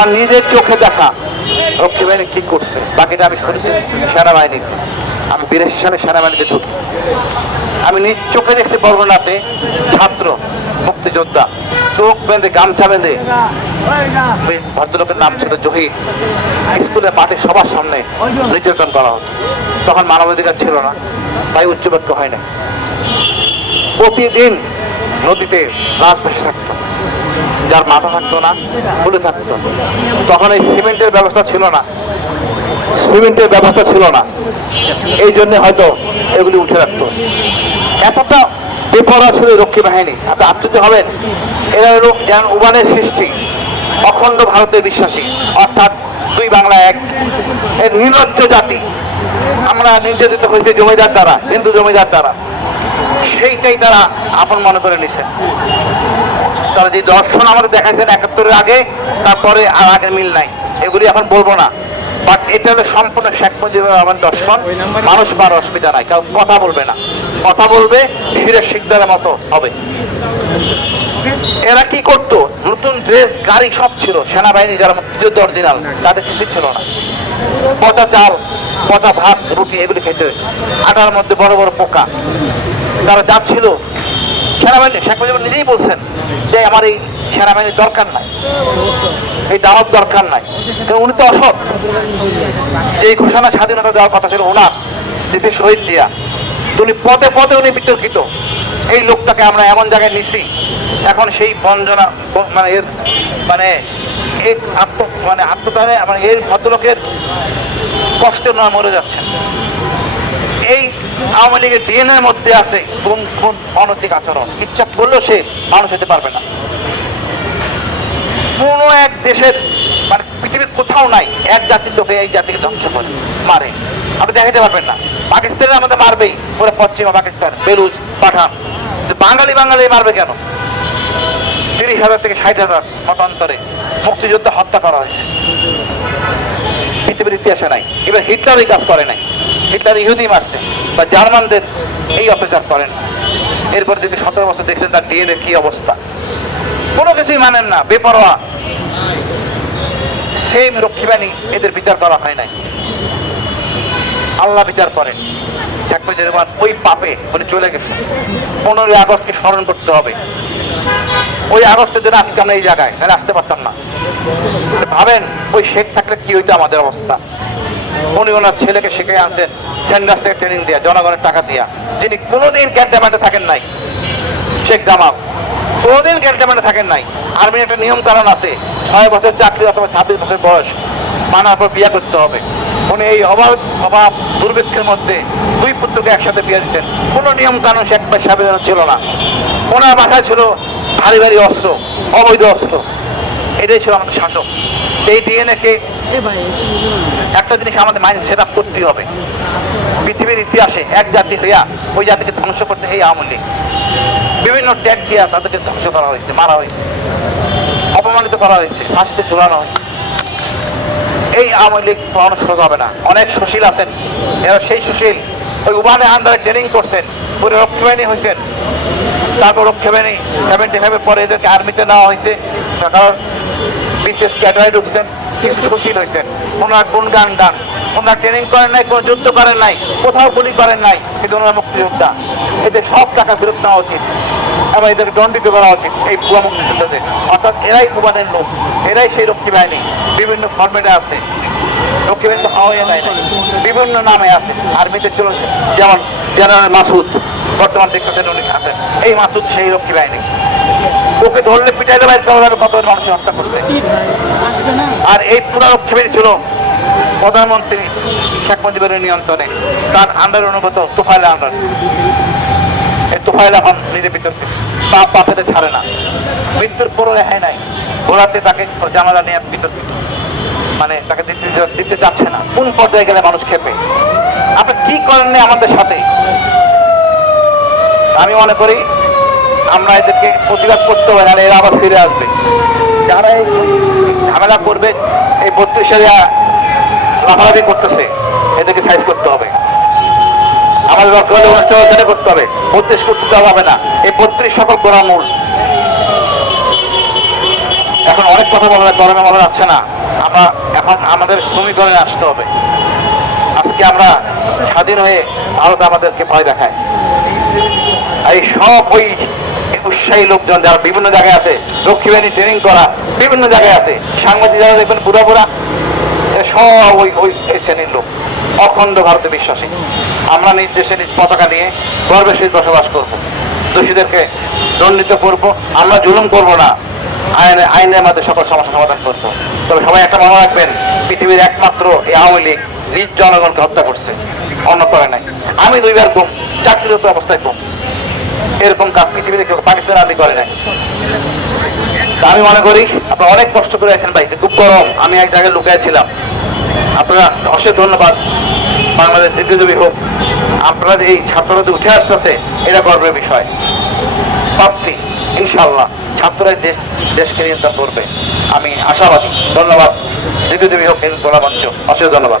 আমার নিজের চোখে দেখা রক্ষী বাহিনী কি করছে, বাকিটা আমি শুনেছি সেনাবাহিনীতে। আমি 82 সালে সেনাবাহিনীতে ঢুকি। আমি নিজ চোখে দেখতে বরগুনাতে ছাত্র মুক্তিযোদ্ধা চোখ বেঁধে গামছা বেঁধে, ভদ্রলোকের নাম ছিল জহির, স্কুলের মাঠে সবার সামনে নির্যাতন করা হতো। তখন মানবাধিকার ছিল না, তাই উচ্চবাক্য হয় না। প্রতিদিন নদীতে লাশ ভেসে থাকতো, যার মাথা থাকতো না ফুলে থাকতো। তখন এই সিমেন্টের ব্যবস্থা ছিল না, এই জন্য হয়তো এগুলি উঠে রাখতো। এতটা বেপরোয়া ছিল রক্ষী বাহিনী। আপনি আশ্চর্য হবেন, এরা লোক যেন উবানের সৃষ্টি, অখণ্ড ভারতে বিশ্বাসী, অর্থাৎ দুই বাংলা এক, এর নির্লজ্জ জাতি। আমরা নির্যাতিত হয়েছে জমিদার দ্বারা, হিন্দু জমিদার দ্বারা, সেইটাই তারা আপন মনে করে নিছেন। তারা যে দর্শন আমাদের দেখাচ্ছেন 71-এর আগে, তারপরে আর আগে মিল নাই, এগুলি এখন বলবো না। বাট এটা হলো সম্পূর্ণ শেখ মুজিবুর রহমান দর্শন। মানুষ বার অসুবিধা নাই, কারণ কথা বলবে না, কথা বলবে ফিরে শিকদারের মতো হবে। এরা কি করতো, নতুন ড্রেস গাড়ি সব ছিল, সেনাবাহিনী যারা মুক্তিযুদ্ধ অরিজিনাল তাদের কিছু ছিল না। পচা চাল, পচা ভাত, রুটি এগুলি খেতে, আটার মধ্যে বড় বড় পোকা। তারা যাচ্ছিল সেনাবাহিনী, শেখ মুজিবুর নিজেই বলছেন যে আমার এই সেনাবাহিনীর দরকার নাই, এই দাওয়াত দরকার নাই। উনি তো অসৎ। এই ঘোষণা স্বাধীনতা দেওয়ার কথা ছিল ওনার, দেশে শহীদ জিয়া, উনি পদে পদে উনি বিতর্কিত। এই লোকটাকে আমরা এমন জায়গায় নিছি, এখন সেই বঞ্জনা আত্মদানে এই ভদ্রলোকের কষ্টে নয় মরে যাচ্ছেন। এই আওয়ামী লীগের ডিএনএর মধ্যে আছে গুম খুন অনৈতিক আচরণ। ইচ্ছা করলেও সে মানুষ হতে পারবে না। কোন এক দেশের পৃথিবীর কোথাও নাই এক জাতির লোকে এই জাতিকে ধ্বংস করে মারে, আপনি দেখাতে পারবেন না। পাকিস্তানের আমাদের মারবেই, ওরা পশ্চিমা পাকিস্তান, বেলুচ, পাঠান। বাঙালি মারবে কেন? 30,000 থেকে 60,000 মতান্তরে মুক্তিযোদ্ধা হত্যা করা হয়েছে, পৃথিবীর ইতিহাসে নাই। এবার হিটলার এই কাজ করে নাই, হিটলার ইহুদি মারছে, বা জার্মানদের এই অত্যাচার করেন। এরপর যদি 17 বছর দেখছেন তার ডিএনএ কি অবস্থা, কোনো কিছুই মানেন না, বেপরোয়া। সেম রক্ষী বাহিনী, এদের বিচার করা হয় নাই, আল্লাহ বিচার করেন। শেখ মুজিবুর রহমান ওই পাপে উনি চলে গেছে। 15ই আগস্টকে স্মরণ করতে হবে। ওই আগস্টের দিন আজকে আমরা এই জায়গায় তাহলে আসতে পারতাম না। ভাবেন ওই শেখ থাকলে কি হইতো আমাদের অবস্থা। উনি ওনার ছেলেকে শিখে আনছেন সেন্ডার্স থেকে ট্রেনিং দিয়া, জনগণের টাকা দিয়া, যিনি কোনোদিন ক্যান্টনমেন্টে থাকেন নাই। শেখ জামাল কোনোদিন ক্যান্টনমেন্টে থাকেন নাই। আর্মির একটা নিয়ম কারণ আছে, 6 বছর চাকরি অথবা 26 বছর বয়স, মানার পর বিয়ে করতে হবে। উনি এই অভাব দুর্ভিক্ষের মধ্যে 2 পুত্রকে একসাথে বিয়ে দিচ্ছেন। কোনো নিয়ম কানুন শেখ সাহেবের ছিল না। ওনার বাসায় ছিল ভারী ভারী অস্ত্র, অবৈধ অস্ত্র। এটাই ছিল আমাদের শাসক। এই ডিএনএকে একটা জিনিস আমাদের মাইন্ড সেট আপ করতেই হবে। পৃথিবীর ইতিহাসে এক জাতি হইয়া ওই জাতিকে ধ্বংস করতে এই আওয়ামী লীগ বিভিন্ন ট্যাগ দিয়া তাদেরকে ধ্বংস করা হয়েছে, মারা হয়েছে, অপমানিত করা হয়েছে, ফাঁসিতে ঝুলানো হয়েছে। এই আওয়ামী লীগ কখনো সোজ হবে না। অনেক সুশীল আছেন, এরা সেই সুশীল ওই উবানে আন্ডারে ট্রেনিং করছেন, পুরো রক্ষী বাহিনী হয়েছেন। তারপর রক্ষী বাহিনী 75-এর পরে এদেরকে আর্মিতে নেওয়া হয়েছে, কারণ বিশেষ ক্যাটারে ঢুকছেন, কিছু সুশীল হয়েছেন। ওনারা গুণগান গান, ওনারা ট্রেনিং করেন নাই, কোনো যুদ্ধ করেন নাই, কোথাও গুলি করেন নাই, কিন্তু ওনারা মুক্তিযোদ্ধা। এদের সব টাকা ফেরত নেওয়া উচিত এবং এদেরকে দণ্ডিত করা উচিত এই ভুয়া মুক্তিযোদ্ধাদের। অর্থাৎ এরাই উবানের লোক, এরাই সেই রক্ষী বাহিনী। বিভিন্ন ফর্মেটে আছে রক্ষী বাহিনী, তো হওয়াই নাই, বিভিন্ন নামে আছে। আর্মিতে ছিল যেমন জেনারেল মাসুদ, বর্তমান দেখতেছেন উনি আছেন, এই মাসুদ সেই রক্ষী বাহিনী। ওকে ধরলে পিটাইতে বাইর করা যাবে, কত মানুষের হত্যা করছে। আর এই পুরো রক্ষী বাহিনী ছিল প্রধানমন্ত্রী শেখ মুজিবের নিয়ন্ত্রণে, তার আন্ডার অনুগত তোফায়েল আন্ডার। এই তোফায়েল এখন নিজে বিতর্কে বাপেতে ছাড়ে না, মৃত্যুর পরও রেহাই নাই। ঘোরাতে তাকে জানালা নিয়ে বিতর্কিত, তাকে দিতে যাচ্ছে না। কোন পর্যায়ে গেলে মানুষ খেপে। আপনি কি করেননি আমাদের সাথে? আমি মনে করি আমরা এদেরকে প্রতিবাদ করতে হবে, না এরা আবার ফিরে আসবে। যারা এই ঝামেলা করবে, এই 32-এরা লাফালাফি করতেছে, এদেরকে সাইজ করতে হবে। আমাদের রক্ষাবাদী অনুষ্ঠান করতে হবে, 32 করতে দেওয়া হবে না। এই 32 সকল গোড়ামূল। এখন এখন অনেক কথা বলা যাচ্ছে না। আমরা এখন আমাদের সমীকরণে আসতে হবে। আজকে আমরা স্বাধীন হয়ে ভারত আমাদেরকে ভয় দেখায়। এই সব ওই উৎসাহী লোকজন যারা বিভিন্ন জায়গায় আছে, রক্ষী বাহিনী ট্রেনিং করা বিভিন্ন জায়গায় আছে, সাংবাদিক যারা দেখবেন বুড়া বুড়া, সব ওই ওই শ্রেণীর লোক, অখণ্ড ভারতে বিশ্বাসী। আমরা নিজ দেশে নিজ পতাকা নিয়ে গর্বের সহিত বসবাস করবো, দোষীদেরকে দণ্ডিত করব, আমরা জুলুম করব না, আইনের মধ্যে সকল সমস্যা সমাধান করবো। তবে সবাই একটা মনে রাখবেন, পৃথিবীর একমাত্র এই আওয়ামী লীগ নিজ জনগণকে হত্যা করছে, অন্য করে নাই। আমি 2 বার কম, চাকরিরত অবস্থায় কম, এরকম কাজ পৃথিবীতে কেউ পাকিস্তান আমি করে নাই। আমি মনে করি আপনারা অনেক কষ্ট করে আছেন ভাই, খুব গরম, আমি এক জায়গায় লুকিয়েছিলাম। আপনারা অশেষ ধন্যবাদ, বাংলাদেশ দীর্ঘজীবী হোক। আপনারা এই ছাত্ররা যে উঠে আসতেছে, এটা গর্বের বিষয়। প্রাপ্তি ইনশাআল্লাহ ছাত্ররা দেশকে নিয়ন্ত্রণ করবে, আমি আশাবাদী। ধন্যবাদ। দীর্ঘজীবী হোক হিন্দু মঞ্চ, অশেষ ধন্যবাদ।